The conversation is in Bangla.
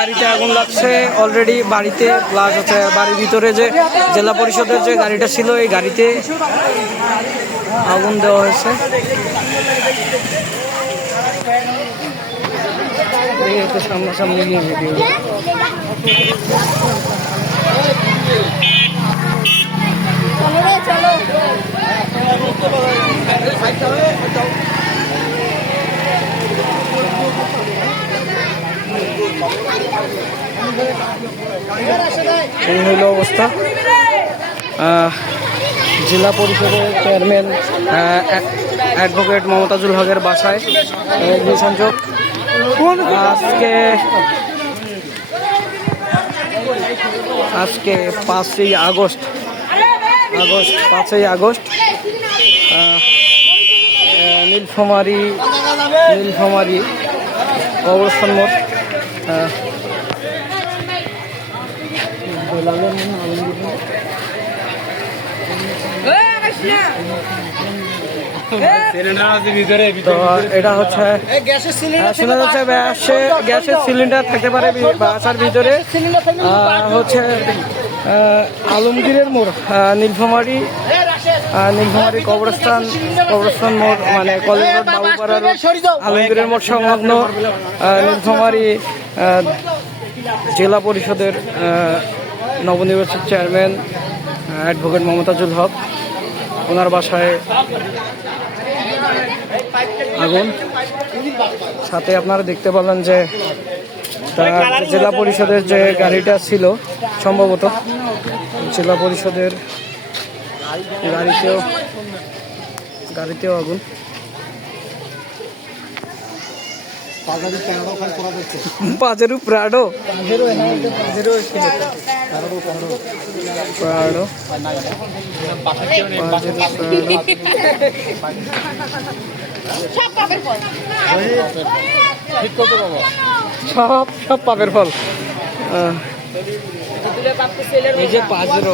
গাড়িতে আগুন লাগছে। অলরেডি বাড়িতে প্লাস হচ্ছে বাড়ির ভিতরে যে জেলা পরিষদের যে গাড়িটা ছিল, এই গাড়িতে আগুন দেওয়া হয়েছে। সামনাসামনি নিয়ে। এই হইল অবস্থা। জেলা পরিষদের চেয়ারম্যান অ্যাডভোকেট মমতাজুল হকের বাসায়। আজকে আজকে পাঁচই আগস্ট। আগস্ট, পাঁচই আগস্ট। নীলফামারী নীলফামারী অবস্থান মোট এটা হচ্ছে গ্যাসের সিলিন্ডার থাকতে পারে ভিতরে হচ্ছে আলমগীরের মোড় নীলফামারী নীলফামারী কবরস্থান কবরস্থান মোড় মানে কলেজ রোড বাবুপাড়া রোড আলমগীরের মোড় সংলগ্ন নীলফামারী জেলা পরিষদের নবনির্বাচিত চেয়ারম্যান অ্যাডভোকেট মমতাজুল হক। ওনার বাসায় আগুন। সাথে আপনারা দেখতে পেলেন যে জেলা পরিষদের যে গাড়িটা ছিল, সম্ভবত জেলা পরিষদের গাড়িতেও গাড়িতেও আগুন। Pajero Prado. Prado. Pajero Prado. সব সব পাপের ফল। এই যে পাজেরো।